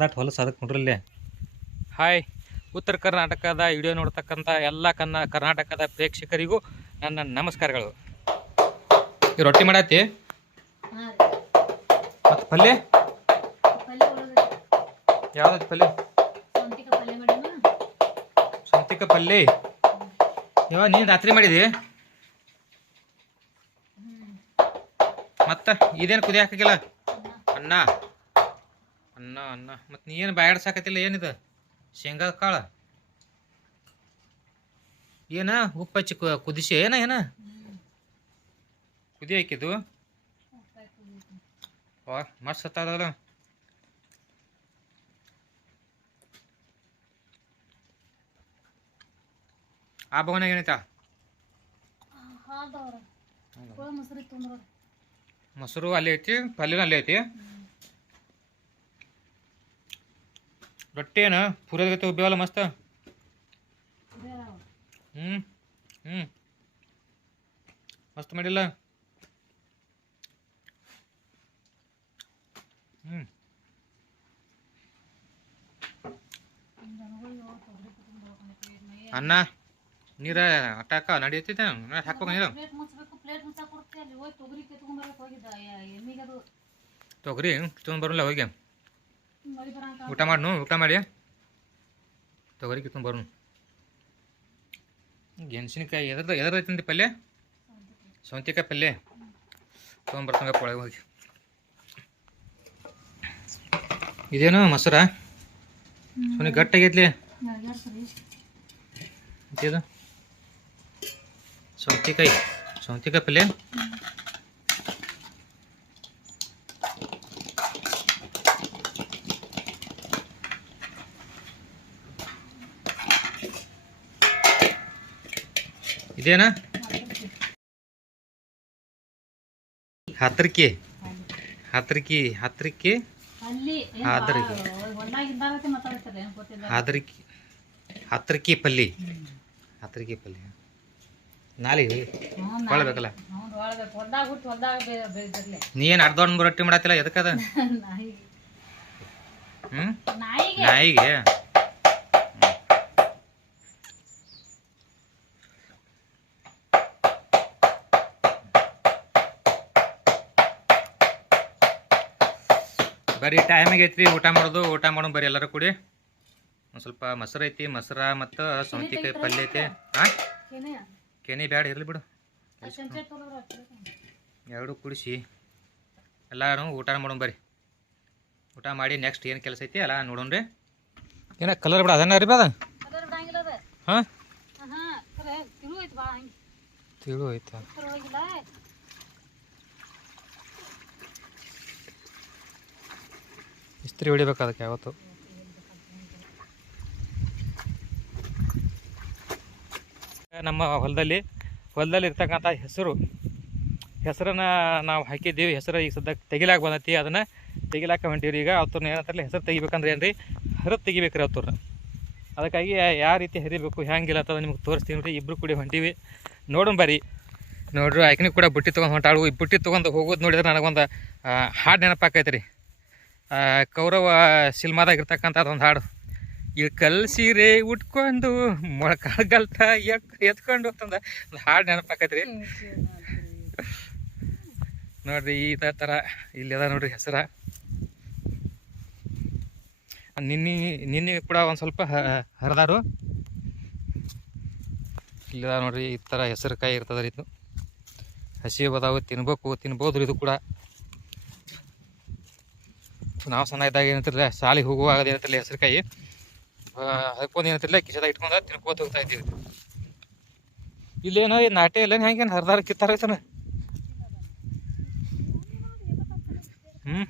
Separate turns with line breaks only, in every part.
ದಾಟ್ ಹೊಲಸು ಅದಕ್ಕೆ ನೋಡ್ರಲ್ಲಿ ಹಾಯ್ ಉತ್ತರ ಕರ್ನಾಟಕದ ವಿಡಿಯೋ ನೋಡ್ತಕ್ಕಂಥ ಎಲ್ಲ ಕನ್ನ ಕರ್ನಾಟಕದ ಪ್ರೇಕ್ಷಕರಿಗೂ ನನ್ನ ನಮಸ್ಕಾರಗಳು. ರೊಟ್ಟಿ ಮಾಡತ್ತಿ? ಮತ್ತೆ ಪಲ್ಯ? ಯಾವ್ದು ಪಲ್ಯ?
ಸಂತಿಕ ಪಲ್ಯ
ಯಾವ ನೀನು ರಾತ್ರಿ ಮಾಡಿದಿ? ಮತ್ತು ಇದೇನು ಕುದಿ ಹಾಕಿಲ್ಲ ಅನ್ನ ಅನ್ನ ಅನ್ನ ಮತ್ತು ನೀ ಏನು ಬಾಯಾಡ್ಸಾಕತ್ತಿಲ್ಲ ಏನಿದು? ಶೇಂಗಾ ಕಾಳು? ಏನ ಉಪ್ಪ ಹಚ್ಚಿ ಕುದಿಸಿ ಏನ ಏನ? ಕುದಿ ಹಾಕಿದ್ದು? ಮಸ್ತ್ ಹತ್ತಾದಲ್ಲ ಆ ಭವನಾಗ ಏನೈತಾ
ಮೊಸರು
ಮೊಸರು ಅಲ್ಲೇ ಐತಿ ಪಲ್ಯನೂ ಅಲ್ಲೇ ಐತಿ ರೊಟ್ಟಿ ಏನು ಪೂರದ ಉಬ್ಬೇವಲ್ಲ ಮಸ್ತ್ ಹ್ಞೂ ಹ್ಞೂ ಮಸ್ತ್ ಮಾಡಿಲ್ಲ ಹ್ಞೂ ಅನ್ನ ನೀರ ಅಟ್ಟಾಕ ನಡಿಯತ್ತೈತೆ ಹಾಕ್ಬೇಕು ನೀರು
ತೊಗರಿ
ಕಿತ್ಕೊಂಡು ಬರಲ್ಲ ಹೋಗಿ. ಊಟ ಮಾಡ್ನು? ಊಟ ಮಾಡಿ? ತೊಗರಿ ಕಿತ್ಕೊಂಡು ಬರೋನು. ಗೆಣಸಿನಕಾಯಿ ಎದ್ರದ ಎದ್ರ ತಿಂದಿ ಪಲ್ಯ? ಸೌಂತಿಕಾಯಿ ಪಲ್ಯ? ತೊಗೊಂಬರ್ತಂಗ ಪೊಳಗೆ ಹೋಗಿ. ಇದೇನು ಮೊಸರ? ಸುಮ್ಮನೆ ಗಟ್ಟಾಗೈತ್ಲಿ ಇದು ಸೌಂತಿಕಾಯಿ. ಸೌಂತಿಕಾಯಿ ಪಲ್ಯ ಇದೇನಾ ಹತ್ರಕ್ಕಿ ಹತ್ರಕ್ಕಿ ಹತ್ರಕ್ಕಿ ಹಾದ್ರಿಗೆ. ಹಾದ್ರಿಕಿ ಹತ್ರಕ್ಕಿ ಪಲ್ಲಿ. ಹತ್ರಕ್ಕಿ ಪಲ್ಯ
ಬೆಳೆದಿರ್ಲಿ.
ನೀ ಏನು ಅರ್ಧ ಒಂದು ರೊಟ್ಟಿ ಮಾಡತ್ತಿಲ್ಲ ಎದಕ್ಕದ
ನಾಯಿಗೆ.
ಹ್ಞೂ
ನಾಯಿಗೆ.
ಬರೀ ಟೈಮಿಗೆ ಐತ್ರಿ ಊಟ ಮಾಡೋದು ಊಟ ಮಾಡೋದು ಬರೀ ಎಲ್ಲರೂ ಕೂಡಿ. ಒಂದು ಸ್ವಲ್ಪ ಮೊಸರು ಐತಿ ಮೊಸರ ಮತ್ತು ಸೌತಿಕಾಯಿ ಪಲ್ಯ ಐತಿ ಹಾಂ ಕೆನಿ ಬ್ಯಾಡ ಇರಲಿ ಬಿಡು. ಎರಡು ಕುಡಿಸಿ. ಎಲ್ಲರೂ ಊಟ ಮಾಡೋಣ ಬರ್ರಿ. ಊಟ ಮಾಡಿ ನೆಕ್ಸ್ಟ್ ಏನು ಕೆಲಸ ಐತಿ ಎಲ್ಲ ನೋಡೋಣ ರೀ. ಏನ ಕಲರ್ ಬಿಡ ಅದನ್ನ
ಬಿಡಂಗಿಲ್ಲ ಅದ.
ಹಾಂ?
ತಿಳು ಐತಿ
ಇಸ್ತ್ರಿ ಹೊಡಿಬೇಕು ಅದಕ್ಕೆ ಯಾವತ್ತು? ನಮ್ಮ ಹೊಲದಲ್ಲಿ ಹೊಲದಲ್ಲಿ ಇರ್ತಕ್ಕಂಥ ಹೆಸರು, ಹೆಸರನ್ನು ನಾವು ಹಾಕಿದ್ದೀವಿ. ಹೆಸರು ಈಗ ಸದ್ಯಕ್ಕೆ ತೆಗಿಲಾಕ ಬಂದೈತಿ. ಅದನ್ನು ತೆಗಿಲಾಕ ಹೊಂಟೀವಿ ಈಗ ಅವ್ರನ್ನ ಏನಂತಾರಲ್ಲ ಹೆಸರು ತೆಗಿಬೇಕಂದ್ರೆ ಏನು ರೀ ಹರಿದು ತೆಗಿಬೇಕ್ರಿ ಅವ್ರನ್ನ ಅದಕ್ಕಾಗಿ ಯಾವ ರೀತಿ ಹರಿಬೇಕು, ಹೆಂಗಿಲ್ಲ ಅಂತ ನಿಮ್ಗೆ ತೋರಿಸ್ತೀನಿ ರೀ ಇಬ್ಬರು ಕೂಡ ಹೊಂಟೀವಿ. ನೋಡೋಣ ಬರ್ರಿ. ನೋಡ್ರಿ, ಆಕಿನ ಕೂಡ ಬುಟ್ಟಿ ತೊಗೊಂಡು ಹೊಂಟಾಳು. ಈ ಬುಟ್ಟಿ ತೊಗೊಂಡು ಹೋಗೋದು ನೋಡಿದ್ರೆ ನನಗೊಂದು ಹಾಡು ನೆನಪಾಕೈತೆ ರೀ ಕೌರವ ಸಿನಿಮಾದಾಗ ಇರ್ತಕ್ಕಂಥ ಒಂದು ಕಲ್ಲು ಸೀರೆ ಉಟ್ಕೊಂಡು ಮೊಳಕಾಳ್ಗಲ್ತ ಎಕ್ ಎತ್ಕೊಂಡು ಅಂತಂದ ಒಂದು ಹಾಡು ನೆನಪಾಕೈತ್ರಿ. ನೋಡ್ರಿ ಈ ಥರ ಇಲ್ಲಿ ಅದ ನೋಡ್ರಿ ಹೆಸರ. ನಿನ್ನೆ ನಿನ್ನೆ ಕೂಡ ಒಂದು ಸ್ವಲ್ಪ ಹರಿದಾರು. ಇಲ್ಲಿ ಅದ ನೋಡ್ರಿ ಈ ಥರ ಹೆಸರು ಕಾಯಿ ಇರ್ತದ ಇದು. ಹಸಿ ಬದಾವು ತಿನ್ಬೇಕು ತಿನ್ಬೋದು ಇದು ಕೂಡ. ನಾವು ಸಣ್ಣ ಇದ್ದಾಗ ಏನಂತಿರಲಿಲ್ಲ ಶಾಲೆಗೆ ಹೋಗುವಾಗ ಏನಂತಿರಲಿಲ್ಲ ಹೆಸರುಕಾಯಿ ಅದಕ್ಕೊಂದು ಏನಂತಿರಲಿಲ್ಲ ಕಿಶದಾಗ ಇಟ್ಕೊಂಡ ತಿನ್ಕೋತ ಹೋಗ್ತಾ ಇದ್ದೀವಿ. ಇಲ್ಲೇನೋ, ಈ ನಾಟಿ ಇಲ್ಲೇನು ಹೆಂಗೆ ಹರಿದಾರ, ಕಿತ್ತಾರ ಹ್ಞೂ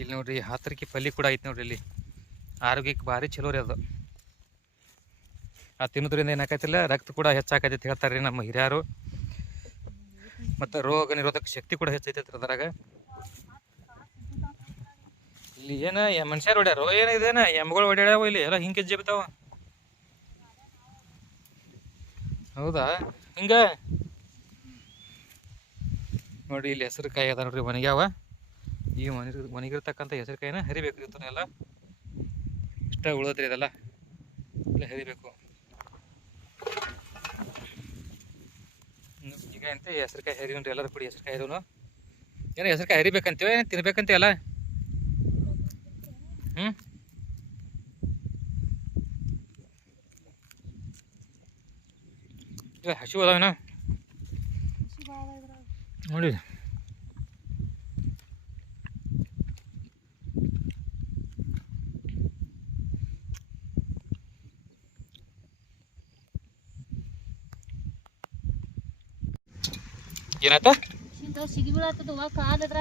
ಇಲ್ಲಿ ನೋಡ್ರಿ, ಹಾತರ್ಕಿ ಪಲ್ಲಿ ಕೂಡ ಐತಿ ನೋಡ್ರಿ ಇಲ್ಲಿ. ಆರೋಗ್ಯಕ್ಕೆ ಭಾರಿ ಚಲೋ ರೀ ಅದು. ಆ ತಿನ್ನೋದ್ರಿಂದ ಏನಾಕೈತಿಲ್ಲ, ರಕ್ತ ಕೂಡ ಹೆಚ್ಚಾಕೈತಿ ಹೇಳ್ತಾರೆ ರೀ ನಮ್ಮ ಹಿರಿಯರು. ಮತ್ತು ರೋಗ ನಿರೋಧಕ ಶಕ್ತಿ ಕೂಡ ಹೆಚ್ಚೈತೆ ಅದ್ರಾಗ. ಇಲ್ಲಿ ಏನ ಮನುಷ್ಯರು ಹೊಡ್ಯಾರ? ಏನ ಇದೇನ? ಎಮ್ಗಳು ಹೊಡ್ಯಾವ ಇಲ್ಲಿ? ಎಲ್ಲ ಹಿಂಗೆ ಜೀಬ್ತಾವ ಹೌದಾ? ಹಿಂಗ? ನೋಡಿ ಇಲ್ಲಿ ಹೆಸರು ಕಾಯಿ ಅದ ನೋಡ್ರಿ, ಒಣಗ್ಯಾವ. ಈ ಒಣಗಿ, ಒಣಗಿರ್ತಕ್ಕಂಥ ಹೆಸರು ಕಾಯಿನ ಹರಿಬೇಕು ಇವತ್ತನ್ನೆಲ್ಲ ಇಷ್ಟ ಉಳಿದ್ರಿ ಇದೆಲ್ಲ. ಇಲ್ಲ ಹರಿಬೇಕು. ಈಗ ಅಂತ ಹೆಸರು ಕಾಯಿ ಹರಿವ್ರಿ ಎಲ್ಲರೂ ಕೂಡಿ ಹೆಸರು ಕಾಯಿ ಹರಿವನು ಏನೋ ಹೆಸರು ಕಾಯಿ ಹರಿಬೇಕಂತೀವ? ಏನು ತಿನ್ಬೇಕಂತೀವಲ್ಲ ಹ್ಞೂ ಹಸಿವು ಅದಾವೇನ ನೋಡಿ. ಏನಾಯ್ತ?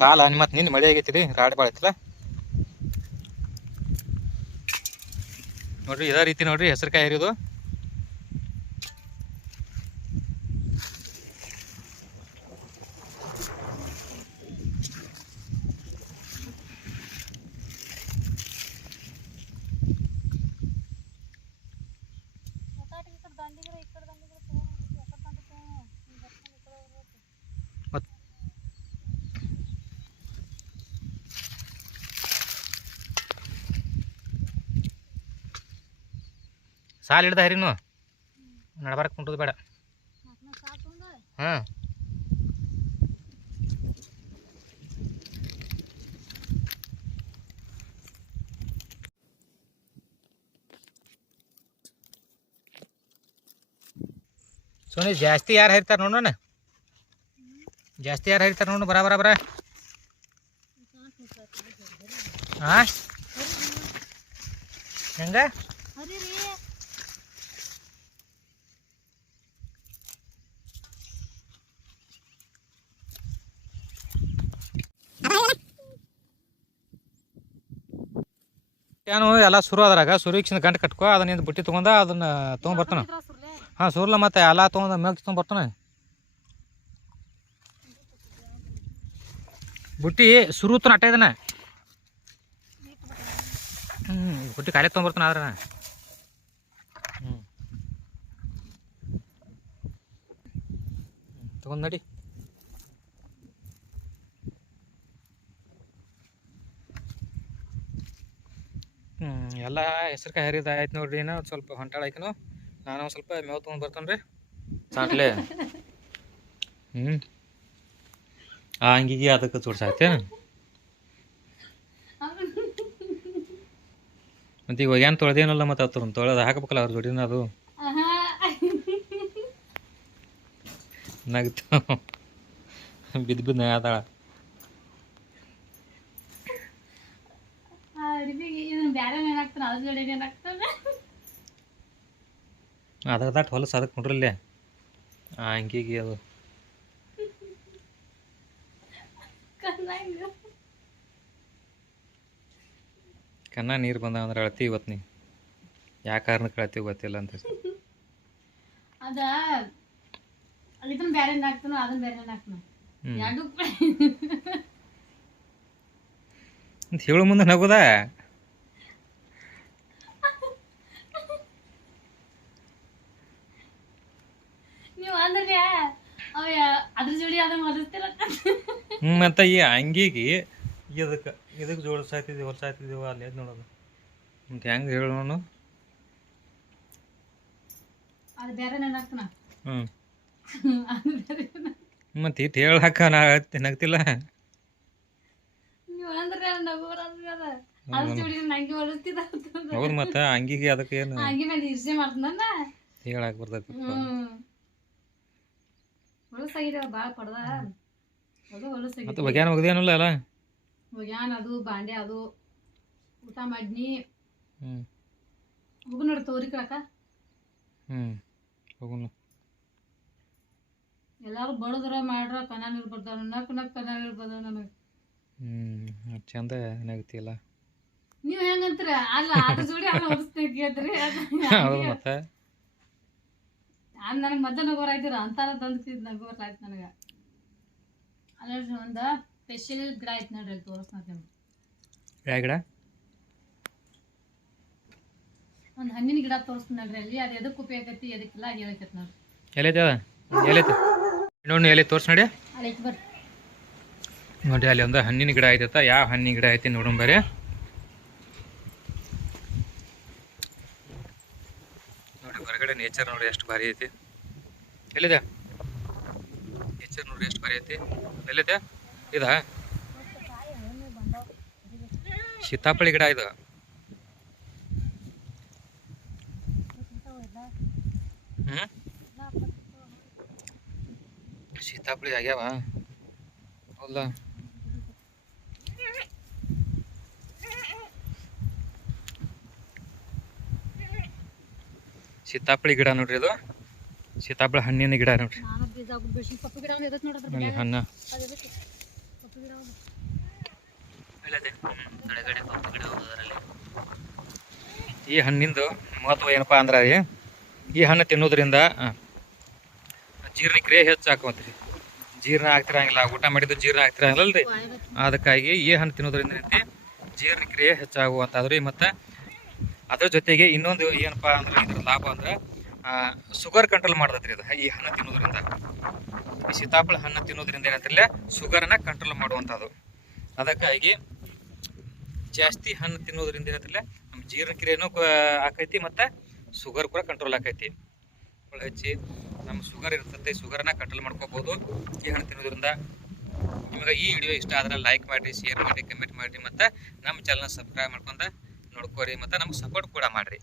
ಕಾಲ ನಿಮ್ಮ ನಿನ್ನ ಮಳೆ ಆಗೈತಿ ರೀ ರಾಡ್ ಭಾಳ ನೋಡ್ರಿ ಇದೇ ರೀತಿ ನೋಡ್ರಿ ಹೆಸರುಕಾಯಿ ಹರಿಯೋದು ಮತ್ ಸಾಲ ಹಿಡ್ದ ಹರಿನು. ನಡಬಾರಕ್ಕೆ ಕುಂಟದು ಬೇಡ. ಹಾಂ. ಸೋನಿ, ಜಾಸ್ತಿ ಯಾರು ಹರಿತಾರೆ ನೋಡೋಣ ಜಾಸ್ತಿ ಯಾರು ಹರಿತಾರೆ ನೋಡು ಬರ ಬರ ಬರ. ಹಾ ಹೆಂಗ? ಏನು, ಎಲ್ಲ ಶುರು ಅದ್ರಾಗ, ಸುರುಕ್ಷಿನ ಗಂಟು ಕಟ್ಕೊ, ಅದನ್ನ ಬುಟ್ಟಿ ತೊಗೊಂಡ ಅದನ್ನ ತೊಗೊಂಬರ್ತಾನ ಹಾಂ, ಸುರ್ಲ ಮತ್ತೆ ಎಲ್ಲ ತೊಗೊಂಡ ಮ್ಯಾಗ ತೊಗೊಂಬರ್ತಾನ ಬುಟ್ಟಿ ಸುರುತನ ಅಟ್ಟ ಇದನ್ನ. ಹ್ಞೂ ಬುಟ್ಟಿ ಕಾಲೇ ತೊಗೊಂಬರ್ತಾನ ಆದ್ರೆ ಹ್ಞೂ ತೊಗೊಂಡ್ ನಡಿ ಹ್ಞೂ ಎಲ್ಲ ಹೆಸ್ರುಕಾಯಿ ಹರಿದ ಆಯ್ತು ನೋಡ್ರಿ ಏನೋ ಸ್ವಲ್ಪ ಹೊಂಟಾಳ ಆಯ್ಕನು ನಾನು ಸ್ವಲ್ಪ ಮೇವು ತೊಗೊಂಡು ಬರ್ತಾನೆ ರೀ. ಸಾಕ್ಲೆ. ಹ್ಞೂ ಆ ಅಂಗಿಗೆ ಅದಕ್ಕೆ ತೋರ್ಸಾಯ್ತೆ ಮತ್ತೆ ಈಗ ಏನು ತೊಳೆದೇನಲ್ಲ ಮತ್ತೆ ಅವ್ರ ತೊಳೆದು ಹಾಕಬೇಕಲ್ಲ ಅವ್ರ ಜೋಡಿನ ಅದು. ನಗ್ತ ಬಿದ್ದು ಬಿದ್ದು ನಗಾತಾಳ
ಅದ್ರ
ದಾಟ್ ಹೊಲಸು ಅದಕ್ಕೆ ನೋಡ್ರಲ್ಲೇ ಆ ಅಂಗಿಗೆ ಅದು. ಕನ್ನ ನೀರು ಬಂದ ಅಂದ್ರೆ ಅಳತಿ ಇವತ್ತು ನೀ. ಯಾವ ಕಾರಣಕ್ಕೆ ಅಳತಿ ಗೊತ್ತಿಲ್ಲ ಅಂತ
ಅದ ಇದನ್ನ ಬೇರೆ ಹಾಕ್ತಾನ ಅದನ್ನ ಬೇರೆ ಹಾಕ್ತಾನ. ಎರಡು
ಅಂತ ಹೇಳು ಮುಂದೆ ನಗೋದ
ನೀವು ಅಂದ್ರೆ ಅವ ಅದ್ರ ಜೋಡಿ
ಮತ್ತು ಈ ಅಂಗಿಗೆ ಇದಕ್ಕೆ ಇದಕ್ಕೆ ಜೋಡಿಸಾಯ್ತಿದ್ದೀವಿ ಹೊಲ್ಸಾಯ್ತಿದ್ದೀವಿ ಅಲ್ಲಿ ಅದ್ ನೋಡೋದು. ಮತ್ತೆ ಹೆಂಗೆ ಹೇಳೋನು
ಅದು ಬೇರೆ
ಹ್ಞೂ
ಅದು ಬೇರೆ
ಮತ್ತು ಇಟ್ಟು ಹೇಳಕ್ಕ ನಾ ನಗ್ತಿಲ್ಲ
ನೀವು ಅಂದ್ರೆ ನಗು ಬರೋದು ಅದ ಅದ್ರ ಜೋಡಿ ನಂಗೆ ಹೊಲಿಸ್ತಿದ
ಹೌದು ಮತ್ತು ಅಂಗಿಗೆ ಅದಕ್ಕೆ ಏನು
ಹಂಗೆ ಮೇಲೆ ಇರ್ಸೆ ಮಾಡ್ತಾನ
ಹೇಳಕ್ಕೆ ಬರ್ತೈತಿ.
ಹೊಲಸಾಗಿದೆ ಭಾಳ ಪಡ್ದ. ಅದು ಹೊಲಸಾಗಿದೆ
ಮತ್ತು ಬಗ್ಯಾನ ಒಗ್ದೇನಲ್ಲ ಅಲ್ಲ
ಹೋಗ್ಯಾನ ಅದು ಬಾಂಡೆ ಅದು ಊಟ ಮಾಡಿನಿ.
ಹ್ಞೂ
ಹೋಗು ನೋಡಿ ತೋರಿ ಕಳಕ
ಹ್ಞೂ
ಎಲ್ಲಾರು ಬಡದ್ರ ಮಾಡ್ರ ಕನ್ನ ನೀರು ಬರ್ತಾವ ನಕ್ ನಕ್ ಕನ್ನ ನೀರು ಬರ್ತಾವ ನನಗೆ
ಹ್ಞೂ ಚಂದ ನಗ್ತಿಲ್ಲ
ನೀವ್ ಹೆಂಗಂತೀರ? ಅಲ್ಲ ಅದ್ರ ಜೋಡಿ ಅಲ್ಲ ಹೊಲಿಸ್ತೀರಿ
ಮತ್ತು.
ಅದ್ ನನಗೆ ಮದ್ದ ನಗೋರ್ ಆಯ್ತಿರ ಅಂತಾರ ತಂದಿದ್ ನಗೋರ್ ಆಯ್ತು ನನಗೆ. ಅಲ್ಲ ಒಂದ ಸ್ಪೆಷಲ್ ಗಿಡ ಐತಿ ನೋಡ್ರಿ ತೋರಿಸ್ತೀನಿ
ಯಾವ ಗಿಡ?
ಒಂದು ಹಣ್ಣಿನ ಗಿಡ ತೋರಿಸ್ತೀನಿ ನೋಡ್ರಿ ಅಲ್ಲಿ ಅದು ಎದಕ್ಕೆ ಉಪಯೋಗ ಐತಿ ಎದಕ್ಕಿಲ್ಲ ಅದು ಹೇಳಕತ್ ನೋಡ್ರಿ.
ಎಲ್ಲೈತೆ ಅದ? ಎಲ್ಲೈತೆ ನೋಡಿ ಎಲೆ ತೋರ್ಸಿ ನೋಡಿ.
ಅಲ್ಲಿ ಬರ್ರಿ.
ನೋಡಿ ಅಲ್ಲಿ ಒಂದು ಹಣ್ಣಿನ ಗಿಡ ಐತತ್ತ ಯಾವ ಹಣ್ಣಿನ ಗಿಡ ಐತಿ ನೋಡೋಣ ಬರ್ರಿ ನೋಡಿ ಹೊರಗಡೆ ನೇಚರ್ ನೋಡಿ ಎಷ್ಟು ಭಾರಿ ಐತಿ. ಎಲ್ಲಿದೆ? ನೇಚರ್ ನೋಡಿ ಎಷ್ಟು ಭಾರಿ ಐತಿ. ಎಲ್ಲಿದೆ? ಇದಾ? ಸೀತಾಫಳಿ ಗಿಡ ಇದು. ಹ್ಮ್? ಸೀತಾಫಳಿ ಆಗ್ಯಾವ? ಹೌದಾ? ಸೀತಾಫಳಿ ಗಿಡ ನೋಡ್ರಿ ಇದು. ಸೀತಾಫಳ ಹಣ್ಣಿನ ಗಿಡ ನೋಡ್ರಿ. ಹಣ್ಣು. ಈ ಹಣ್ಣಿಂದು ಮಹತ್ವ ಏನಪ್ಪಾ ಅಂದ್ರೆ ರೀ ಈ ಹಣ್ಣು ತಿನ್ನೋದ್ರಿಂದ ಆ, ಜೀರ್ಣಕ್ರಿಯೆ ಹೆಚ್ಚು ಹಾಕುವಂತ್ರಿ ಜೀರ್ಣ ಆಗ್ತಿರಂಗಿಲ್ಲ ಊಟ ಮಾಡಿದ್ದು ಜೀರ್ಣ ಆಗ್ತಿರಂಗಿಲ್ಲ ರೀ ಅದಕ್ಕಾಗಿ ಈ ಹಣ್ಣು ತಿನ್ನೋದ್ರಿಂದ ಜೀರ್ಣಕ್ರಿಯೆ ಹೆಚ್ಚಾಗುವಂತಾದ್ರಿ ಮತ್ತು ಅದ್ರ ಜೊತೆಗೆ ಇನ್ನೊಂದು ಏನಪ್ಪಾ ಅಂದ್ರೆ ಇದ್ರ ಲಾಭ ಅಂದ್ರೆ ಶುಗರ್ ಕಂಟ್ರೋಲ್ ಮಾಡ್ತೈತ್ರಿ ಇದು ಈ ಹಣ್ಣು ತಿನ್ನೋದ್ರಿಂದ. ಈ ಸೀತಾಫಲ ಹಣ್ಣು ತಿನ್ನೋದ್ರಿಂದ ಏನಂತಿಲ್ಲ ಶುಗರನ್ನ ಕಂಟ್ರೋಲ್ ಮಾಡುವಂಥದ್ದು. ಅದಕ್ಕಾಗಿ ಜಾಸ್ತಿ ಹಣ್ಣು ತಿನ್ನೋದ್ರಿಂದ ಏನಂತಿಲ್ಲ ನಮ್ಮ ಜೀರ್ಣಕ್ರಿಯೆನೂ ಆಕೈತಿ ಮತ್ತು ಶುಗರ್ ಕೂಡ ಕಂಟ್ರೋಲ್ ಆಕೈತಿ. ಹಚ್ಚಿ ನಮ್ಮ ಶುಗರ್ ಇರ್ತೈತಿ ಶುಗರನ್ನ ಕಂಟ್ರೋಲ್ ಮಾಡ್ಕೋಬೋದು ಈ ಹಣ್ಣು ತಿನ್ನೋದ್ರಿಂದ. ನಿಮಗೆ ಈ ವಿಡಿಯೋ ಇಷ್ಟ ಆದ್ರೆ ಲೈಕ್ ಮಾಡಿರಿ ಶೇರ್ ಮಾಡಿ ಕಮೆಂಟ್ ಮಾಡಿರಿ ಮತ್ತು ನಮ್ಮ ಚಾನಲ್ನ ಸಬ್ಸ್ಕ್ರೈಬ್ ಮಾಡ್ಕೊಂಡು ನೋಡ್ಕೋರಿ ಮತ್ತು ನಮ್ಗೆ ಸಪೋರ್ಟ್ ಕೂಡ ಮಾಡಿರಿ.